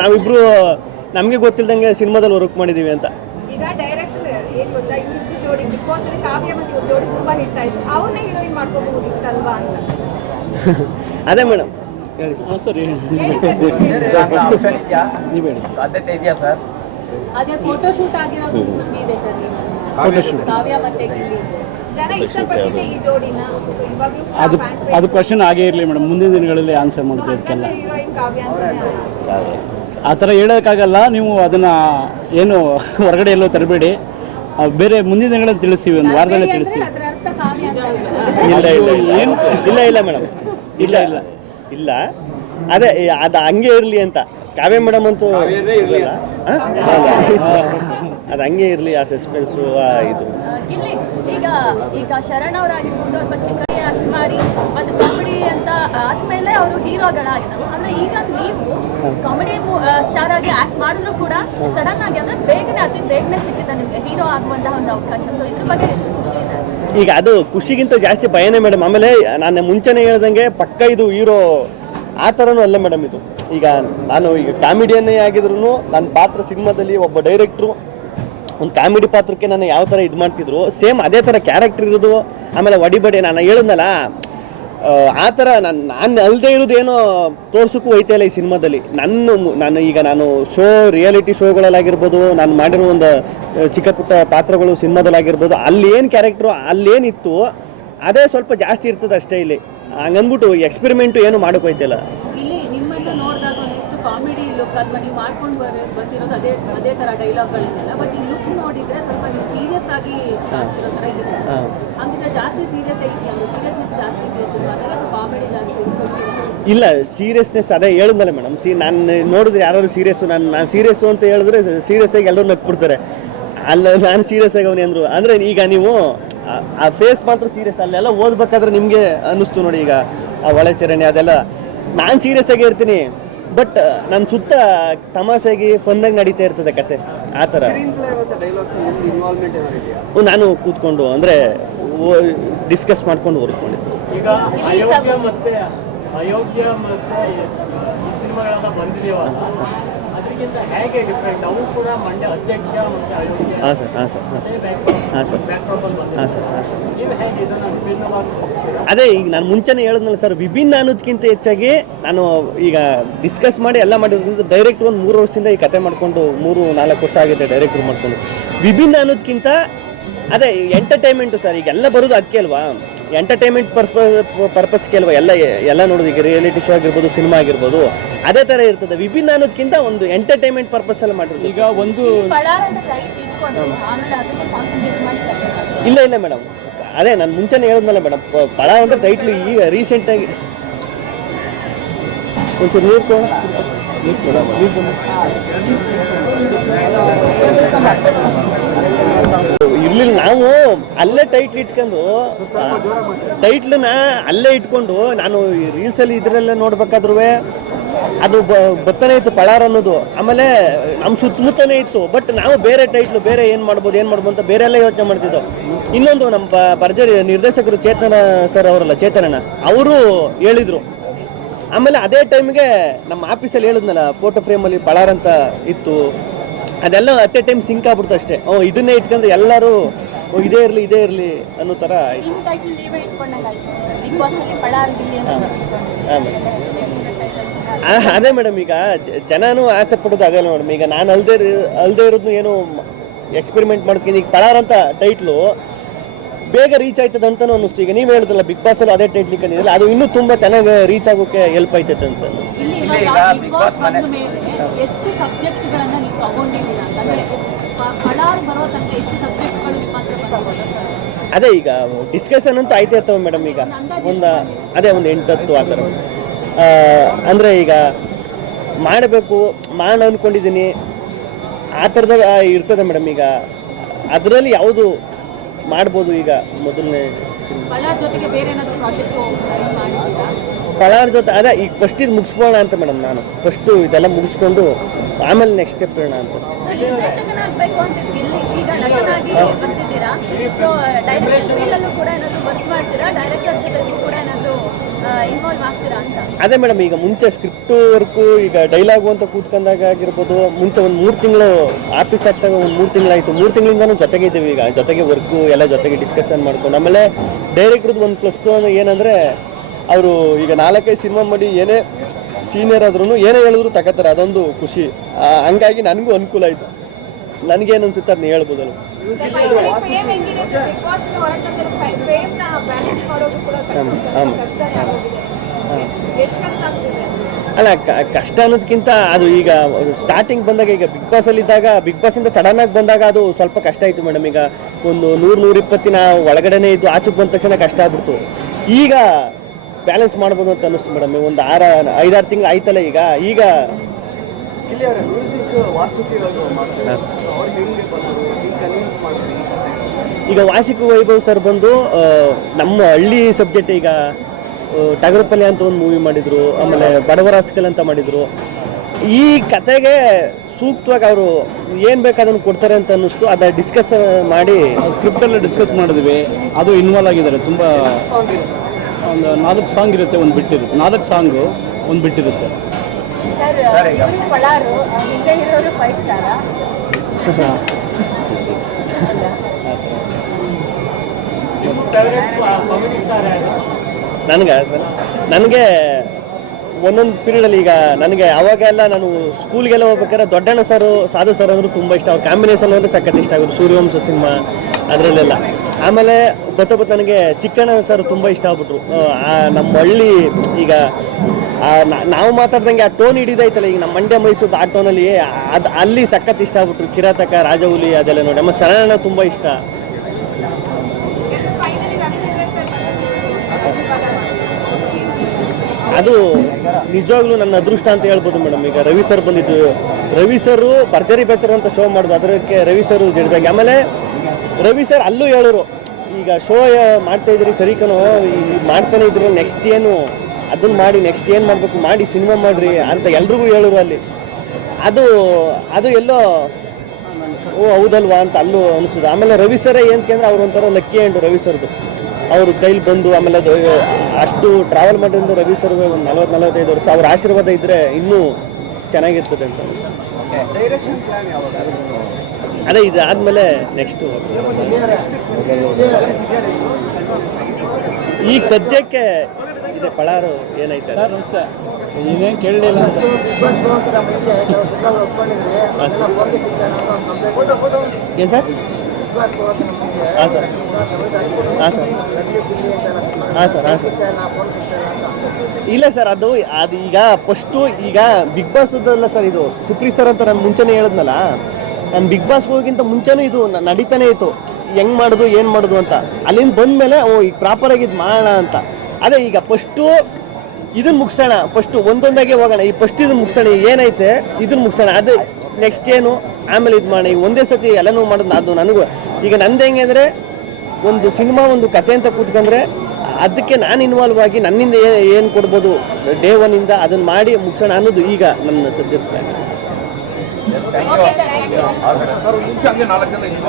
ನಾವಿಬ್ಬರು ನಮಗೆ ಗೊತ್ತಿಲ್ದಂಗೆ ಸಿನಿಮಾದಲ್ಲಿ ವರ್ಕ್ ಮಾಡಿದ್ದೀವಿ ಅಂತ. ಈಗ ಡೈರೆಕ್ಟರ್ ಏನ್ ಗೊತ್ತಾ, ಇವ್ರಿಬ್ರು ಜೋಡಿ ಬಿಗ್ ಬಾಸ್ ಅಲ್ಲಿ ಕಾವ್ಯ ಮತ್ತೆ ಇವ್ರ ಜೋಡಿ ತುಂಬಾ ಹಿಟ್ ಆಯ್ತು, ಅವ್ರನ್ನ ಹೀರೋಯಿನ್ ಮಾಡ್ಕೋಬಹುದಿತ್ತಲ್ವಾ ಅಂತ. ಅದೇ ಮೇಡಮ್ ಸರಿ ಆಪ್ಷನ್ ಇದೆಯಾ, ನೀವು ಹೇಳಿ. ಸಾಧ್ಯತೆ ಇದೆಯಾ ಸರ್? ಅದೇ ಫೋಟೋ ಶೂಟ್ ಆಗಿರೋದು ಇದೆ ಸರ್ ನೀವು ಫೋಟೋಶೂಟ್ ಕಾವ್ಯ ಮತ್ತೆ ಗಿಲ್ಲಿ ಜನ ಇಷ್ಟಪಟ್ಟಿದ್ದೆ ಈ ಜೋಡಿನ, ಇವಾಗ್ಲೂ ಅದು ಕ್ವಶನ್ ಆಗೇ ಇರಲಿ ಮೇಡಮ್, ಮುಂದಿನ ದಿನಗಳಲ್ಲಿ ಆನ್ಸರ್ ಮಾಡ್ತೀವಿ ಅದಕ್ಕೆಲ್ಲ. ಹೀರೋಯಿನ್ ಕಾವ್ಯ ಅಂತಾನೆ. ಆ ಥರ ಹೇಳೋಕ್ಕಾಗಲ್ಲ, ನೀವು ಅದನ್ನು ಏನು ಹೊರಗಡೆ ಎಲ್ಲೋ ತರಬೇಡಿ, ಬೇರೆ ಮುಂದಿನ ದಿನಗಳಲ್ಲಿ ತಿಳಿಸ್ತೀವಿ, ಒಂದು ವಾರದಲ್ಲೇ ತಿಳಿಸ್ತೀವಿ. ಅದರ ಅರ್ಥ ಕಾವ್ಯ ಅಂತ ಇಲ್ಲ ಮೇಡಮ್ ಇಲ್ಲ ಇಲ್ಲ ಇಲ್ಲ ಅದೇ ಅದು ಹಂಗೆ ಇರಲಿ ಅಂತ. ಕಾವ್ಯ ಮೇಡಮ್ ಅಂತೂ ಇರಲ್ಲ, ಅದು ಹಂಗೆ ಇರಲಿ ಆ ಸಸ್ಪೆನ್ಸು ಇದು. ಇಲ್ಲಿ ಈಗ ಶರಣ್ ಅವರಾಗಿರ್ಬೋದು ಅಥವಾ ಚಿಕ್ಕಯ್ಯ ಆಕ್ಟ್ ಮಾಡಿ ಅದು ಕಾಮಿಡಿ ಅಂತ ಆದ್ಮೇಲೆ ಅವರು ಹೀರೋಗಳಾಗಿದ್ದಾರೆ. ಅಂದ್ರೆ ಈಗ ನೀವು ಕಾಮಿಡಿ ಸ್ಟಾರ್ ಆಗಿ ಆಕ್ಟ್ ಮಾಡಿದ್ರು ಕೂಡ ಸಡನ್ ಆಗಿ ಅಂದ್ರೆ ಬೇಗನೆ ಸಿಕ್ಕಿದೆ ನಿಮಗೆ ಹೀರೋ ಆಗುವಂತಹ ಒಂದು ಅವಕಾಶ. ಸೊ ಇದ್ರ ಬಗ್ಗೆ ಎಷ್ಟು ಖುಷಿ ಇದೆ? ಈಗ ಅದು ಖುಷಿಗಿಂತ ಜಾಸ್ತಿ ಭಯನೇ ಮೇಡಮ್. ಆಮೇಲೆ ನಾನು ಮುಂಚೆನೇ ಹೇಳ್ದಂಗೆ ಪಕ್ಕ ಇದು ಹೀರೋ ಆ ಥರನೂ ಅಲ್ಲ ಮೇಡಮ್. ಇದು ಈಗ ನಾನು ಈಗ ಕಾಮಿಡಿಯನ್ನೇ ಆಗಿದ್ರು ನನ್ನ ಪಾತ್ರ ಸಿನಿಮಾದಲ್ಲಿ ಒಬ್ಬ ಡೈರೆಕ್ಟ್ರು ಒಂದು ಕಾಮಿಡಿ ಪಾತ್ರಕ್ಕೆ ನಾನು ಯಾವ ಥರ ಇದು ಮಾಡ್ತಿದ್ರು ಸೇಮ್ ಅದೇ ಥರ ಕ್ಯಾರೆಕ್ಟರ್ ಇರೋದು. ಆಮೇಲೆ ಒಡಿಬಡಿ ನಾನು ಹೇಳಿದ್ನಲ್ಲ ಆ ಥರ ನಾನು ಅಲ್ಲದೆ ಇರೋದೇನೋ ತೋರ್ಸೋಕ್ಕೂ ಹೋಯ್ತಾ ಇಲ್ಲ ಈ ಸಿನಿಮಾದಲ್ಲಿ. ನಾನು ಶೋ ರಿಯಾಲಿಟಿ ಶೋಗಳಲ್ಲಾಗಿರ್ಬೋದು, ನಾನು ಮಾಡಿರೋ ಒಂದು ಚಿಕ್ಕ ಪುಟ್ಟ ಪಾತ್ರಗಳು ಸಿನಿಮಾದಲ್ಲಾಗಿರ್ಬೋದು, ಅಲ್ಲಿ ಏನು ಕ್ಯಾರೆಕ್ಟ್ರು ಅಲ್ಲೇನಿತ್ತು ಅದೇ ಸ್ವಲ್ಪ ಜಾಸ್ತಿ ಇರ್ತದೆ ಅಷ್ಟೇ. ಇಲ್ಲಿ ಹಂಗಂದ್ಬಿಟ್ಟು ಎಕ್ಸ್ಪೆರಿಮೆಂಟು ಏನು ಮಾಡೋಕೆ ಹೋಯ್ತಿಲ್ಲ. ಇಲ್ಲಿ ನಿಮ್ಮನ್ನ ನೋಡಿದಾಗ ಒಂದಿಷ್ಟು ಕಾಮಿಡಿ ಲುಕ್ ಅಥವಾ ನೀವು ಮಾಡ್ಕೊಂಡು ಬಂದಿರೋದು ಅದೇ ತರ ಡೈಲಾಗ್ಗಳನ್ನೆಲ್ಲ, ಬಟ್ ಈ ಲುಕ್ ನೋಡಿದ್ರೆ ಸ್ವಲ್ಪ ನೀವು ಸೀರಿಯಸ್ ಆಗಿ ಮಾಡ್ತಿರೋ ತರ ಇದೆ. ಹಂಗಿದ್ರೆ ಜಾಸ್ತಿ ಸೀರಿಯಸ್ ಆಗಿದೆಯಾ, ಸೀರಿಯಸ್ನೆಸ್ ಜಾಸ್ತಿ ಇದೆಯಾ ಅಥವಾ ಕಾಮಿಡಿ ಜಾಸ್ತಿ ಇದೆ? ಇಲ್ಲ ಸೀರಿಯಸ್ನೆಸ್ ಅದೇ ಹೇಳಿದ್ನಲ್ಲ ಮೇಡಮ್. ನಾನು ನೋಡಿದ್ರೆ ಯಾರು ಸೀರಿಯಸ್ಸು ನಾನು ಸೀರಿಯಸ್ಸು ಅಂತ ಹೇಳಿದ್ರೆ ಸೀರಿಯಸ್ ಆಗಿ ಎಲ್ಲರೂ ನಕ್ಬಿಡ್ತಾರೆ. ಅಲ್ಲ ನಾನು ಸೀರಿಯಸ್ ಆಗಿ ಅವನೇ ಅಂದರು ಅಂದರೆ ಈಗ ನೀವು ಆ ಫೇಸ್ ಮಾತ್ರ ಸೀರಿಯಸ್. ಅಲ್ಲೆಲ್ಲ ಓದ್ಬೇಕಾದ್ರೆ ನಿಮಗೆ ಅನ್ನಿಸ್ತು ನೋಡಿ, ಈಗ ಆ ಒಳಚರಣೆ ಅದೆಲ್ಲ ನಾನು ಸೀರಿಯಸ್ ಆಗಿ ಇರ್ತೀನಿ, ಬಟ್ ನನ್ನ ಸುತ್ತ ತಮಾಷೆಗೆ ಫನ್ನಾಗಿ ನಡೀತಾ ಇರ್ತದೆ ಕತೆ ಆ ಥರ. ನಾನು ಕೂತ್ಕೊಂಡು ಅಂದರೆ ಡಿಸ್ಕಸ್ ಮಾಡ್ಕೊಂಡು ಓದ್ಕೊಂಡಿದ್ದೆ. ಈಗ ಅಯೋಗ್ಯ ಮತ್ತೆ ಈ ಸಿನಿಮಾಗಳೆಲ್ಲ ಬಂದಿದೆಯಲ್ಲ, ಅದಕ್ಕಿಂತ ಹೇಗೆ ಡಿಫ್ರೆಂಟ್? ಅವರು ಕೂಡ ಮಂಡ್ಯ ಅಧ್ಯಕ್ಷ ಮತ್ತೆ ಅಯೋಗ್ಯ. ಹಾಂ ಸರ್ ಹಾಂ ಸರ್ ಹಾಂ ಸರ್ ಹಾಂ ಸರ್ ಹಾಂ ಸರ್ ನೀವು ಹೇಗೆ ಇದನ್ನು ವಿಭಿನ್ನವಾಗಿ? ಅದೇ ಈಗ ನಾನು ಮುಂಚೆನೇ ಹೇಳಿದ್ನಲ್ಲ ಸರ್, ವಿಭಿನ್ನ ಅನ್ನೋದಕ್ಕಿಂತ ಹೆಚ್ಚಾಗಿ ನಾನು ಈಗ ಡಿಸ್ಕಸ್ ಮಾಡಿ ಎಲ್ಲ ಮಾಡಿರೋದ್ರಿಂದ ಡೈರೆಕ್ಟ್ ಒಂದು 3 ವರ್ಷದಿಂದ ಈ ಕತೆ ಮಾಡಿಕೊಂಡು 3-4 ವರ್ಷ ಆಗಿದೆ ಡೈರೆಕ್ಟ್ರು ಮಾಡಿಕೊಂಡು. ವಿಭಿನ್ನ ಅನ್ನೋದಕ್ಕಿಂತ ಅದೇ ಎಂಟರ್ಟೈನ್ಮೆಂಟು ಸರ್. ಈಗ ಎಲ್ಲ ಬರೋದು ಅದಕ್ಕೆ ಅಲ್ವಾ, ಎಂಟರ್ಟೈನ್ಮೆಂಟ್ ಪರ್ಪಸ್ಗೆ ಅಲ್ವಾ ಎಲ್ಲ ನೋಡೋದು. ಈಗ ರಿಯಾಲಿಟಿ ಶೋ ಆಗಿರ್ಬೋದು, ಸಿನಿಮಾ ಆಗಿರ್ಬೋದು, ಅದೇ ಥರ ಇರ್ತದೆ. ವಿಭಿನ್ನ ಅನ್ನೋದಕ್ಕಿಂತ ಒಂದು ಎಂಟರ್ಟೈನ್ಮೆಂಟ್ ಪರ್ಪಸ್ ಎಲ್ಲ ಮಾಡಿರೋದು. ಈಗ ಒಂದು ಇಲ್ಲ ಮೇಡಮ್, ಅದೇ ನಾನು ಮುಂಚೆನೇ ಹೇಳಿದ್ನಲ್ಲ ಮೇಡಮ್, ಪಳ ಅಂದ್ರೆ ಟೈಟ್ಲು ಈಗ ರೀಸೆಂಟಾಗಿ ಒಂಚೂರು ನೀರು ಇರ್ಲಿಲ್ಲ. ನಾವು ಅಲ್ಲೇ ಟೈಟ್ಲ್ ಇಟ್ಕೊಂಡು ಟೈಟ್ಲನ್ನ ಅಲ್ಲೇ ಇಟ್ಕೊಂಡು ನಾನು ರೀಲ್ಸಲ್ಲಿ ಇದರಲ್ಲೇ ನೋಡ್ಬೇಕಾದ್ರೂ ಅದು ಬತ್ತನೇ ಇತ್ತು ಪಳಾರ್ ಅನ್ನೋದು. ಆಮೇಲೆ ನಮ್ಮ ಸುತ್ತಮುತ್ತನೇ ಇತ್ತು, ಬಟ್ ನಾವು ಬೇರೆ ಟೈಟ್ಲು ಬೇರೆ ಏನು ಮಾಡ್ಬೋದು ಅಂತ ಬೇರೆ ಎಲ್ಲ ಯೋಚನೆ ಮಾಡ್ತಿದ್ದೋ. ಇನ್ನೊಂದು ನಮ್ಮ ಭರ್ಜರಿ ನಿರ್ದೇಶಕರು ಚೇತನ ಸರ್ ಅವರಲ್ಲ, ಚೇತನಣ್ಣ ಅವರು ಹೇಳಿದರು. ಆಮೇಲೆ ಅದೇ ಟೈಮ್ಗೆ ನಮ್ಮ ಆಫೀಸಲ್ಲಿ ಹೇಳಿದ್ನಲ್ಲ, ಫೋಟೋ ಫ್ರೇಮಲ್ಲಿ ಪಳಾರ್ ಅಂತ ಇತ್ತು, ಅದೆಲ್ಲ ಅಟ್ ಎ ಟೈಮ್ ಸಿಂಕ್ ಆಗ್ಬಿಡ್ತು ಅಷ್ಟೇ. ಇದನ್ನೇ ಇಟ್ಕೊಂಡ್ರೆ ಎಲ್ಲರೂ ಇದೇ ಇರಲಿ ಅನ್ನೋ ಥರ ಆಯಿತು. ಅದೇ ಮೇಡಮ್, ಈಗ ಜನನೂ ಆಸೆ ಪಡೋದು ಅದೇ ಮೇಡಮ್. ಈಗ ನಾನು ಅಲ್ದೇ ಇರೋದು ಏನು ಎಕ್ಸ್ಪೆರಿಮೆಂಟ್ ಮಾಡ್ತೀನಿ. ಈಗ ಪಳಾರ್ ಅಂತ ಟೈಟ್ಲು ಬೇಗ ರೀಚ್ ಆಯ್ತದ ಅಂತಲೂ ಅನ್ನಿಸ್ತು. ಈಗ ನೀವು ಹೇಳಿದ್ರಲ್ಲ ಬಿಗ್ ಬಾಸ್ ಅಲ್ಲಿ ಅದೇ ಟೈಟ್ಲ್ ಇಟ್ಕೊಂಡಿದ್ರಲ್ಲ, ಅದು ಇನ್ನೂ ತುಂಬ ಚೆನ್ನಾಗಿ ರೀಚ್ ಆಗೋಕ್ಕೆ ಹೆಲ್ಪ್ ಆಯ್ತೈತೆ ಅಂತ. ಎಷ್ಟು ಸಬ್ಜೆಕ್ಟ್ಗಳನ್ನ ನೀವು ತಗೊಂಡಿದ್ದೀರಾ ಅಂದ್ರೆ ಪಳಾರ್ ಬರೋ ತನಕ ಎಷ್ಟು ಸಬ್ಜೆಕ್ಟ್ಗಳು ನಿಮ್ಮ ಹತ್ರ? ಅದೇ ಈಗ ಡಿಸ್ಕಷನ್ ಅಂತೂ ಆಯ್ತಾ ಇರ್ತವೆ ಮೇಡಮ್. ಈಗ ಒಂದು 8-10 ಆ ಥರ ಅಂದರೆ ಈಗ ಮಾಡಬೇಕು ಅಂದ್ಕೊಂಡಿದ್ದೀನಿ ಆ ಥರದಾಗ ಇರ್ತದೆ ಮೇಡಮ್. ಈಗ ಅದರಲ್ಲಿ ಯಾವುದು ಮಾಡ್ಬೋದು ಈಗ ಮೊದಲನೇ ಸಿನಿಮಾ. ಬಳ್ಳಾರ್ ಜೊತೆಗೆ ಬೇರೆ ಏನಾದ್ರು ಪ್ರಾಜೆಕ್ಟ್ ಮಾಡಿದ್ದೀರಾ? ಪಳಾರ್ ಜೊತೆ ಅದೇ ಈಗ ಫಸ್ಟ್ ಇದು ಮುಗಿಸ್ಬೋಣ ಅಂತ ಮೇಡಮ್, ನಾನು ಫಸ್ಟು ಇದೆಲ್ಲ ಮುಗಿಸ್ಕೊಂಡು ಆಮೇಲೆ ನೆಕ್ಸ್ಟ್ ಸ್ಟೆಪ್ ಇರೋಣ ಅಂತ. ನಿರ್ದೇಶಕನಾಗಬೇಕು ಅಂತ ಇಲ್ಲಿ ಈಗ ನಟನಾಗಿ ಬರ್ತಿದ್ದೀರಾ, ಸೊ ಡೈರೆಕ್ಷನ್ ಫೀಲ್ಡಲ್ಲೂ ಕೂಡ ಏನಾದ್ರು ವರ್ಕ್ ಮಾಡ್ತೀರಾ, ಡೈರೆಕ್ಟರ್ ಜೊತೆಗೂ ಕೂಡ ಏನಾದ್ರು ಇನ್ವಾಲ್ವ್ ಆಗ್ತೀರಾ ಅಂತ? ಅದೇ ಮೇಡಮ್, ಈಗ ಮುಂಚೆ ಸ್ಕ್ರಿಪ್ಟು ವರ್ಕು, ಈಗ ಡೈಲಾಗು ಅಂತ ಕೂತ್ಕೊಂಡಾಗ ಆಗಿರ್ಬೋದು, ಮುಂಚೆ ಒಂದು 3 ತಿಂಗಳು ಆಫೀಸ್ ಆಗ್ತಾಗ ಒಂದು 3 ತಿಂಗಳಾಯಿತು, 3 ತಿಂಗಳಿಂದನೂ ಜೊತೆಗೆ ಇದ್ದೀವಿ. ಈಗ ಜೊತೆಗೆ ವರ್ಕು ಎಲ್ಲ ಜೊತೆಗೆ ಡಿಸ್ಕಷನ್ ಮಾಡ್ಕೊಂಡು, ಆಮೇಲೆ ಡೈರೆಕ್ಟ್ರದ್ದು ಒಂದು ಪ್ಲಸ್ ಏನಂದರೆ ಅವರು ಈಗ 4-5 ಸಿನಿಮಾ ಮಾಡಿ ಏನೇ ಸೀನಿಯರ್ ಆದ್ರೂ ಏನೇ ಹೇಳಿದ್ರು ತಗೋತಾರೆ, ಅದೊಂದು ಖುಷಿ. ಹಂಗಾಗಿ ನನಗೂ ಅನುಕೂಲ ಆಯಿತು. ನನಗೇನು ಅನ್ಸುತ್ತೆ ಅದನ್ನ ಹೇಳ್ಬೋದಲ್ಲ. ಫೇಮ್ ಹೆಂಗಿದೆ ಸರ್? ಬಿಗ್ ಬಾಸ್ ಹೊರತಂದ್ರೆ ಫೇಮ್ ನ ಬ್ಯಾಲೆನ್ಸ್ ಮಾಡೋದು ಕೂಡ ಕಷ್ಟನೇ ಆಗೋಗಿದೆ. ಎಷ್ಟು ಕಷ್ಟ ಆಗ್ತಿದೆ? ಅಲ್ಲ, ಕಷ್ಟ ಅನ್ನೋದಕ್ಕಿಂತ ಅದು ಈಗ ಸ್ಟಾರ್ಟಿಂಗ್ ಬಂದಾಗ, ಈಗ ಬಿಗ್ ಬಾಸಲ್ಲಿ ಇದ್ದಾಗ, ಬಿಗ್ ಬಾಸಿಂದ ಸಡನ್ ಆಗಿ ಬಂದಾಗ ಅದು ಸ್ವಲ್ಪ ಕಷ್ಟ ಆಯಿತು ಮೇಡಮ್. ಈಗ ಒಂದು 100-120 ಒಳಗಡೆನೇ ಇದ್ದು ಆಚೆಗೆ ಬಂದ ತಕ್ಷಣ ಕಷ್ಟ ಆಗ್ಬಿಡ್ತು. ಈಗ ಬ್ಯಾಲೆನ್ಸ್ ಮಾಡ್ಬೋದು ಅಂತ ಅನ್ನಿಸ್ತು ಮೇಡಮ್. ಒಂದು 5-6 ತಿಂಗಳು ಆಯ್ತಲ್ಲ ಈಗ ಈಗ ವಾಸಿಕು ವೈಭವ್ ಸರ್ ಬಂದು ನಮ್ಮ ಹಳ್ಳಿ ಸಬ್ಜೆಕ್ಟ್, ಈಗ ಟಗರಪಲ್ಯ ಅಂತ ಒಂದು ಮೂವಿ ಮಾಡಿದ್ರು, ಆಮೇಲೆ ಬಡವರ ಹಾಸ್ಕಲ್ ಅಂತ ಮಾಡಿದ್ರು. ಈ ಕತೆಗೆ ಸೂಕ್ತವಾಗಿ ಅವರು ಏನು ಬೇಕಾದನ್ನು ಕೊಡ್ತಾರೆ ಅಂತ ಅನ್ನಿಸ್ತು. ಅದ ಡಿಸ್ಕಸ್ ಮಾಡಿ ಸ್ಕ್ರಿಪ್ಟೆಲ್ಲ ಡಿಸ್ಕಸ್ ಮಾಡಿದ್ವಿ. ಅದು ಇನ್ವಾಲ್ವ್ ಆಗಿದ್ದಾರೆ. ತುಂಬ ಒಂದು 4 ಸಾಂಗ್ ಇರುತ್ತೆ, ಒಂದು ಬಿಟ್ಟಿರುತ್ತೆ. 4 ಸಾಂಗು ಒಂದು ಬಿಟ್ಟಿರುತ್ತೆ. ಸರ್ ಇವರು ಬಳ್ಳಾರು, ಹಿಂದೆ ಇರೋರು 5 ಸ್ಟಾರ. ನನಗೆ ಒಂದೊಂದು ಪೀರಿಯಡಲ್ಲಿ, ಈಗ ನನಗೆ ಅವಾಗೆಲ್ಲ ನಾನು ಸ್ಕೂಲ್ಗೆಲ್ಲ ಹೋಗ್ಬೇಕಾದ್ರೆ ದೊಡ್ಡಣ್ಣ ಸರ್, ಸಾಧು ಸರ್ ಅಂದರು ತುಂಬ ಇಷ್ಟ. ಅವ್ರ ಕಾಂಬಿನೇಷನ್ ಅಂದರೆ ಸಖತ್ ಇಷ್ಟ ಆಗೋದು, ಸೂರ್ಯವಂಶ ಸಿನಿಮಾ ಅದರಲ್ಲೆಲ್ಲ. ಆಮೇಲೆ ಬತ್ತ ನನಗೆ ಚಿಕ್ಕಣ್ಣ ಸರ್ ತುಂಬ ಇಷ್ಟ ಆಗ್ಬಿಟ್ರು. ನಮ್ಮ ಹಳ್ಳಿ, ಈಗ ನಾವು ಮಾತಾಡ್ದಂಗೆ ಆ ಟೋನ್ ಹಿಡಿದೈತಲ್ಲ, ಈಗ ನಮ್ಮ ಮಂಡ್ಯ ಮೈಸೂರು ಆ ಟೋನಲ್ಲಿ ಅದು ಅಲ್ಲಿ ಸಖತ್ ಇಷ್ಟ ಆಗ್ಬಿಟ್ರು. ಕಿರಾತಕ, ರಾಜಹುಲಿ ಅದೆಲ್ಲ ನೋಡಿ. ನಮ್ಮ ಶರಣ ತುಂಬ ಇಷ್ಟ. ಅದು ನಿಜವಾಗ್ಲೂ ನನ್ನ ಅದೃಷ್ಟ ಅಂತ ಹೇಳ್ಬೋದು ಮೇಡಮ್. ಈಗ ರವಿ ಸರ್ ಬಂದಿದ್ದು, ರವಿ ಸರು ಭರ್ಜರಿ ಬೇಕರು ಅಂತ ಶೋ ಮಾಡೋದು, ಅದಕ್ಕೆ ರವಿ ಸರ್ ಜಡ್ದಾಗಿ. ಆಮೇಲೆ ರವಿ ಸರ್ ಅಲ್ಲೂ ಹೇಳೋರು, ಈಗ ಶೋ ಮಾಡ್ತಾಯಿದ್ರಿ ಸರಿ ಕಣೋ, ಮಾಡ್ತಾನೆ ಇದ್ರು, ನೆಕ್ಸ್ಟ್ ಏನು ಅದನ್ನು ಮಾಡಿ, ನೆಕ್ಸ್ಟ್ ಏನು ಮಾಡಬೇಕು ಮಾಡಿ, ಸಿನಿಮಾ ಮಾಡಿರಿ ಅಂತ ಎಲ್ರಿಗೂ ಹೇಳೋರು ಅಲ್ಲಿ. ಅದು ಎಲ್ಲೋ ಓ ಹೌದಲ್ವಾ ಅಂತ ಅಲ್ಲೂ ಅನಿಸೋದು. ಆಮೇಲೆ ರವಿ ಸರೇ ಏನಕ್ಕೆ ಅಂದರೆ ಅವ್ರು ಒಂಥರ ಲಕ್ಕಿ ಹ್ಯಾಂಡು ರವಿ ಸರ್ದು. ಅವರು ಕೈಲಿ ಬಂದು, ಆಮೇಲೆ ಅದು ಅಷ್ಟು ಟ್ರಾವೆಲ್ ಮಾಡಿದ್ದು ರವಿ ಸರ್ ಒಂದು 40-45 ವರ್ಷ. ಅವ್ರ ಆಶೀರ್ವಾದ ಇದ್ದರೆ ಇನ್ನೂ ಚೆನ್ನಾಗಿರ್ತದೆ ಅಂತ. ಅದೇ ಇದು ಆದಮೇಲೆ ನೆಕ್ಸ್ಟು ಈಗ ಸದ್ಯಕ್ಕೆ ಇದೆ ಪಳಾರು ಏನೈತೆ ಸರ್ ನಮಸ್ತೆ. ನೀವೇನು ಕೇಳಲಿಲ್ಲ ಅಂತ. ಏನು ಸರ್? ಹಾಂ ಸರ್, ಹಾಂ ಸರ್, ಹಾಂ ಸರ್, ಹಾಂ ಸರ್. ಇಲ್ಲ ಸರ್, ಅದು ಈಗ ಫಸ್ಟು ಈಗ ಬಿಗ್ ಬಾಸ್ದಲ್ಲ ಸರ್, ಇದು ಸುಪ್ರೀ ಸರ್ ಅಂತ ನಾನು ಮುಂಚೆನೇ ಹೇಳಿದ್ನಲ್ಲ, ನಾನು ಬಿಗ್ ಬಾಸ್ಗೆ ಹೋಗಿಂತ ಮುಂಚೆನೂ ಇದು ನಡೀತಾನೆ ಇತ್ತು, ಹೆಂಗೆ ಮಾಡೋದು ಏನು ಮಾಡೋದು ಅಂತ. ಅಲ್ಲಿಂದ ಬಂದಮೇಲೆ ಈಗ ಪ್ರಾಪರಾಗಿ ಇದು ಮಾಡೋಣ ಅಂತ. ಅದೇ ಈಗ ಫಸ್ಟು ಇದನ್ನು ಮುಗಿಸೋಣ, ಫಸ್ಟು ಒಂದೊಂದಾಗೆ ಹೋಗೋಣ. ಈ ಫಸ್ಟ್ ಇದನ್ನು ಮುಗಿಸೋಣ, ಏನೈತೆ ಇದನ್ನು ಮುಗಿಸೋಣ, ಅದು ನೆಕ್ಸ್ಟ್ ಏನು ಆಮೇಲೆ ಇದು ಮಾಡೋಣ. ಈಗ ಒಂದೇ ಸತಿ ಎಲ್ಲನೂ ಮಾಡೋದು. ಅದು ನನಗೂ ಈಗ ನಂದು ಹೆಂಗೆ ಅಂದರೆ, ಒಂದು ಸಿನಿಮಾ ಒಂದು ಕತೆ ಅಂತ ಕೂತ್ಕೊಂಡ್ರೆ ಅದಕ್ಕೆ ನಾನು ಇನ್ವಾಲ್ವ್ ಆಗಿ ನನ್ನಿಂದ ಏನು ಕೊಡ್ಬೋದು ಡೇ 1 ಅದನ್ನು ಮಾಡಿ ಮುಗಿಸೋಣ ಅನ್ನೋದು ಈಗ ನನ್ನ ಸದ್ಯದ ಪ್ಲಾನ್.